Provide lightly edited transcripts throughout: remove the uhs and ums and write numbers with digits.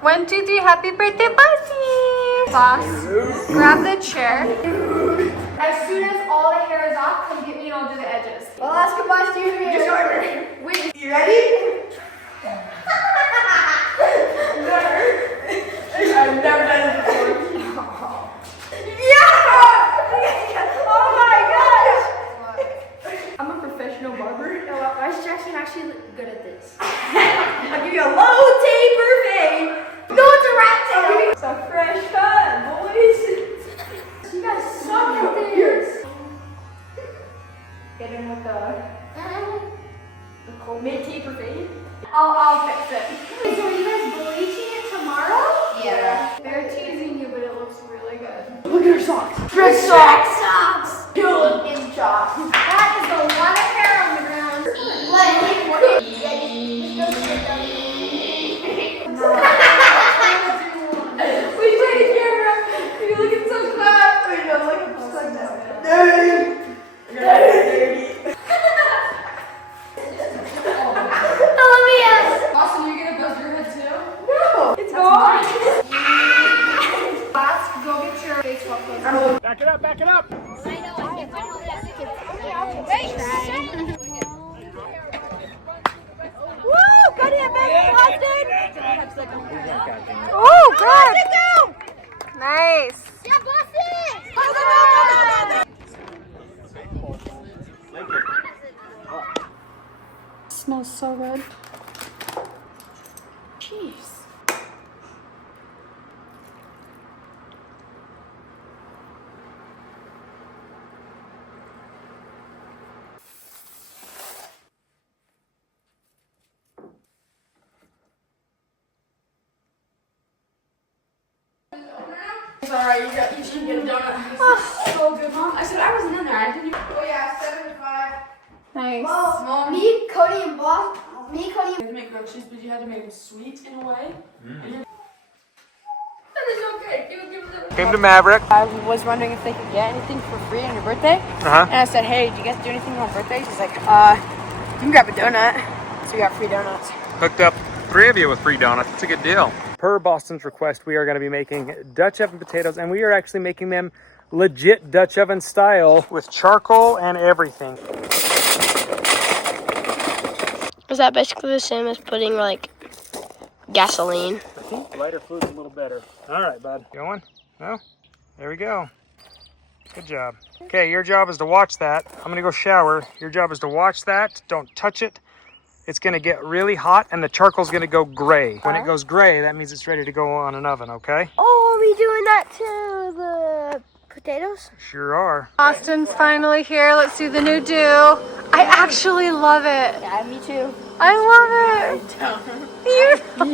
1, 2, 3, happy birthday, Bossy! Boss, grab the chair. As soon as all the hair is off, come get me and I'll do the edges. Well, ask your boss to do your hair. Wait, You ready? I've never done it before. Yeah! Oh my gosh! I'm a professional barber. You know what? Why is Jackson actually good at this? I'll give you a low taper fade. No, it's a rat tail! It's a fresh cut, boys. You guys suck at this. Get in with the cold mid taper fade. I'll fix it. Wait, so are you guys bleaching it tomorrow? Yeah. They're teasing you, but it looks really good. Look at her socks. Red socks! Dude, in socks. That is a lot of hair on the ground. Wait, wait, camera. You're looking so fat. Wait, no, look just like that. Dirty. Dirty. Olivia! Austin, you're gonna buzz your head too? No, it's not. Boss, go get your baseball clothes. Back it up, back it up. Woo! Good hit, baby, Austin! Oh, good! Nice! Yeah, Boston! Smells so good. Jeez. It's alright, you should get a donut. So good, Mom. I said I wasn't in there. I didn't even. Oh yeah, 7 to 5. Nice. Well, me, Cody, and Boss. Me, Cody. You had to make grilled cheese, but you had to make them sweet in a way. And it's okay. Give it Came to Maverick. I was wondering if they could get anything for free on your birthday. And I said, hey, do you guys do anything on birthdays? He's like, you can grab a donut. So we got free donuts. Hooked up 3 of you with free donuts. It's a good deal. Per Boston's request, we are going to be making Dutch oven potatoes, and we are actually making them legit Dutch oven style with charcoal and everything. Is that basically the same as putting like gasoline? I think lighter fluid's a little better. All right, bud. Going? No? There we go. Good job. Okay, your job is to watch that. I'm going to go shower. Your job is to watch that. Don't touch it. It's going to get really hot, and the charcoal's going to go gray. When it goes gray, that means it's ready to go on an oven, okay? Oh, are we doing that to the potatoes? Sure are. Austin's finally here. Let's do the new do. I actually love it. Yeah, me too. I love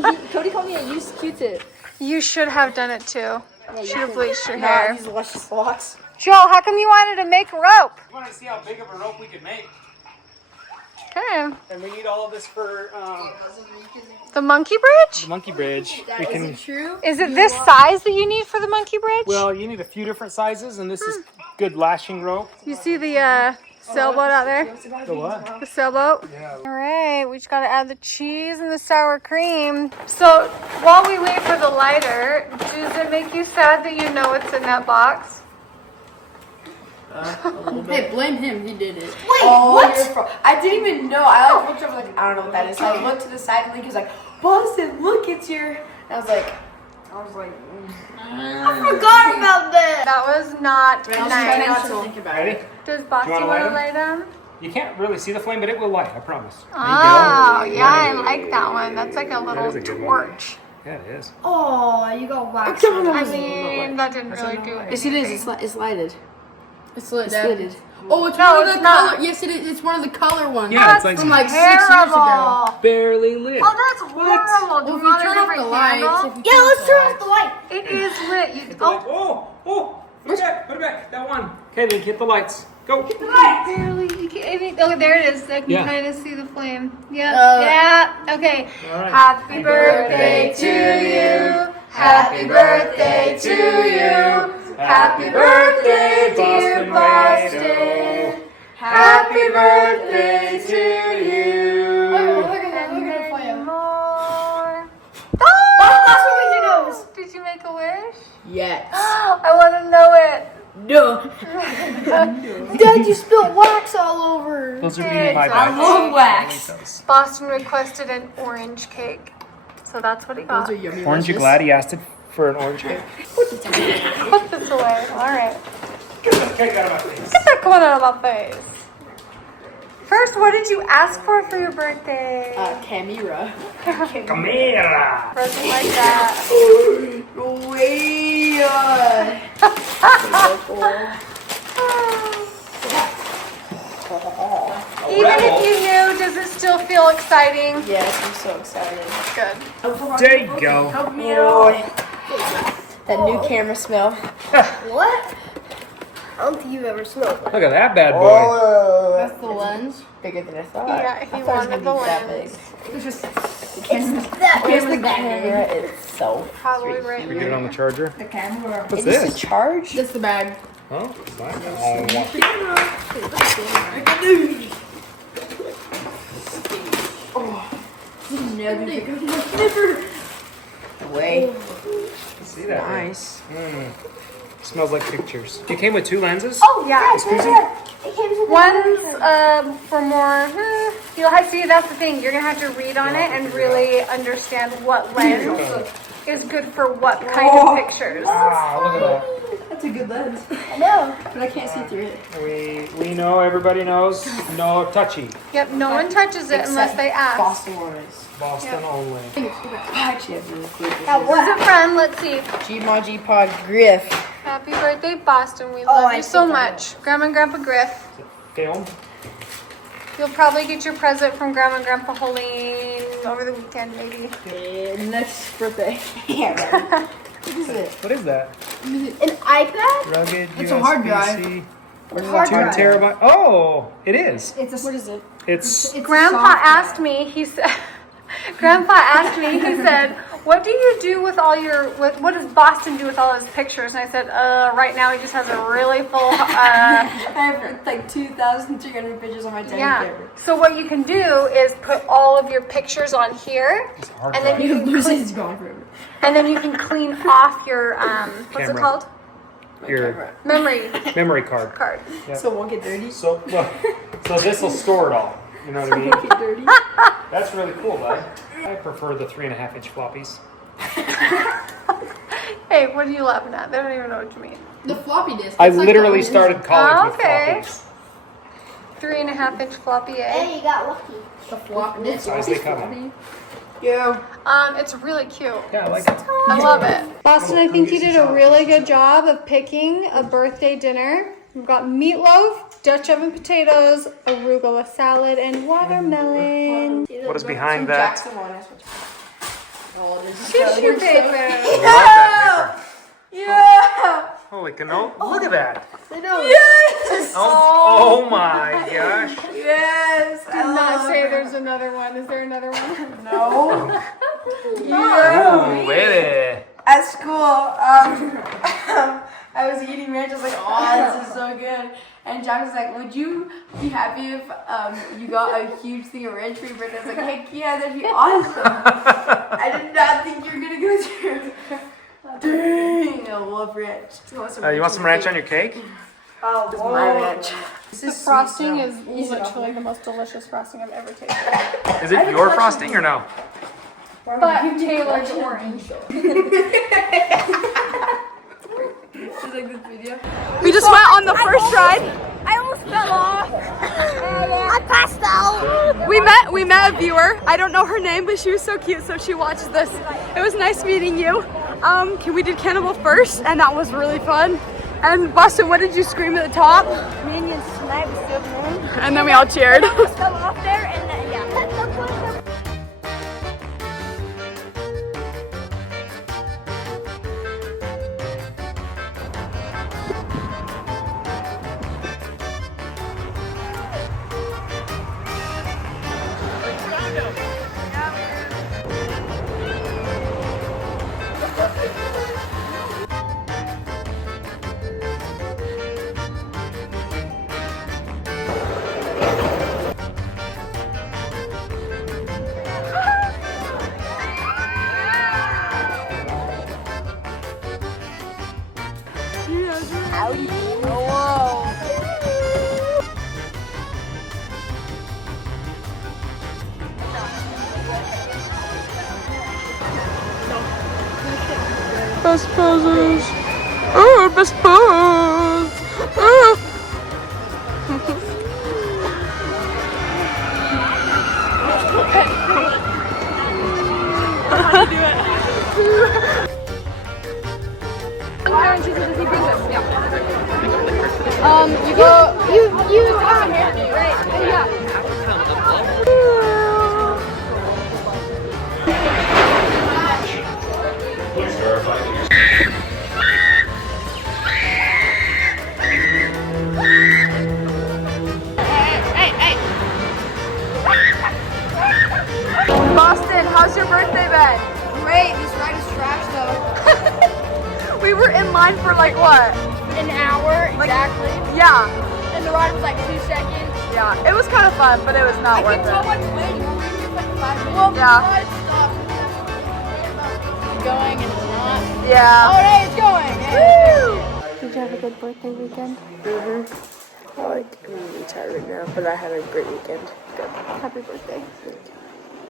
it. Cody called me a used Q-tip. You should have done it too. Should have bleached your hair. These luscious locks. Joe, how come you wanted to make rope? You want to see how big of a rope we can make? Okay. And we need all of this for The monkey bridge? the monkey bridge. We can. True. Is it this size that you need for the monkey bridge? Well, you need a few different sizes, and this is good lashing rope. You see the sailboat out there? The what? The sailboat? Yeah. All right, we just gotta add the cheese and the sour cream. So while we wait for the lighter, does it make you sad that you know what's in that box? Hey, blame him. He did it. Wait, what? I didn't even know. I like looked over like I don't know what that is. So I looked to the side and he was like, Boston, look, it's your. And I was like. I forgot about this. That was not Try nice. not to think about Ready? it. Does Bossy wanna want to light light them? You can't really see the flame, but it will light. I promise. Oh, yeah, I like that one. That's like a little is a good one. torch. Yeah, it is. Oh, you got wax. I mean, that didn't really do it. Yes, it is. It's lighted. It's lit. It's lighted. Oh, it's No, one of it's the not. color. Yes, it is. It's one of the color ones. Yeah, it's like from like 6 years ago. Terrible. barely lit. Oh, that's horrible. Well, Do if you you want a turn off different the lights, candle? Yeah, let's turn off the light. It is lit. You, Oh, put it back, that one. Okay, then hit the lights. Go. barely. You can't, oh, there it is. I can Yeah. kind of see the flame. Yeah. Okay. All right. Happy birthday to you. Happy birthday to you. Happy birthday, dear Boston. Happy birthday to you. We're gonna play it. More. That's what we Yes. I want to know it. No. Dad, you spilled wax all over. Those are Okay, my I bags. love wax. Boston requested an orange cake. So that's what he got. Those are yummy. Aren't you glad he asked it for an orange cake? Put this away. All right. Get the cake out of my face. Get that going out of my face. First, what did you ask for your birthday? Camera. Come here. Present like that. Way. Even if you knew, does it still feel exciting? Yes, I'm so excited. Good. There you go. Help me out. That new camera smell. What? I don't think you've ever smelled that. Look at that bad boy. That's the lens. Bigger than I thought. Yeah, he I thought it was wanted gonna the be that lens. big. It's just the camera. That Where's the camera? It's so. Probably right You get it now. on the charger. The camera. What's Is this this? a charge? That's the bag. Oh, wow. Way. See that? right? Nice. Smells like pictures. It came with 2 lenses? Oh, Yeah. Excuse me? It came with One's for more. You'll have to see. That's the thing. You're gonna have to read on it and really understand what lens is good for what kind of pictures. Wow, look at That's a good lens. I know. But I can't see through it. that. We know, everybody knows, no touchy. Yep. No one touches it unless they ask. Boston ones. Boston only. I actually have really cool. Who's it from? Let's see. G Pod Griff. Happy birthday, Boston. We love I you so think I much. Grandma and Grandpa Griff. Film? You'll probably get your present from Grandma and Grandpa Hoellein over the weekend, maybe. Next birthday. Yeah, right. What is it? What is that? An iPad? Rugged It's a hard drive. USB-C, Hard 2 drive. terabyte. Oh, it is. It's a. What is it? It's It's Grandpa a soft asked me, he said, Grandpa asked me, he said, what do you do with all your, what does Boston do with all his pictures? And I said, right now he just has a really full, I have like 2,300 pictures on my tiny yeah. camera. So what you can do is put all of your pictures on here, hard and then drive. you can Lucy's gone forever. and then you can clean off your, what's it Camera. called? your Memory card. card. So it won't get dirty. So, well, so this will store it all. You know what I mean? Won't get dirty. That's really cool, bud. I prefer the 3.5-inch floppies. Hey, what are you laughing at? They don't even know what you mean. The floppy disk. I it's like literally the- started college with Okay. floppies. 3.5-inch floppy, eh? Hey, you got lucky. The floppy disk. Size they come in. Yeah. It's really cute. Yeah, I like it. I love it. Boston, I think you did a really good job of picking a birthday dinner. We've got meatloaf, Dutch oven potatoes, arugula salad, and watermelon. What is behind that? Jackson one. That's what Tissue paper. I love that paper. Yeah. Holy canoe. Look at that. Yes. Oh my gosh. Yes. Did not say there's another one. Is there another one? No. Ooh, baby. At school, I was eating ranch. I was like, "Oh, this is so good." And Jack was like, "Would you be happy if you got a huge thing of ranch for your birthday?" I was like, "Heck yeah, that'd be awesome." I did not think you were gonna go through. Dang, I love ranch. You want some ranch on your cake? Oh, this is my ranch. The frosting is literally the most delicious frosting I've ever tasted. Is it your frosting or no? But tailored to orange. We just went on the first ride. I almost fell off. I passed out. We met a viewer. I don't know her name, but she was so cute, so she watches this. It was nice meeting you. We did Cannibal first, and that was really fun. And Boston, what did you scream at the top? Minions tonight was so good. And then we all cheered. I almost fell off there and yeah. Howdy. Whoa. Best poses. Oh, best pose. Oh. Boston, how's your birthday been? Great. This ride is trash though. We were in line for like what? An hour, exactly. Yeah. And the ride was like 2 seconds. Yeah. It was kind of fun, but it was not I worth can it. tell what's waiting. We're waiting for like 5 minutes. Well, Yeah. the ride stopped. It's going and it's not. Yeah. Oh, hey, it's going. Yeah. Did you have a good birthday weekend? I'm really tired right now, but I had a great weekend. Good. Happy birthday.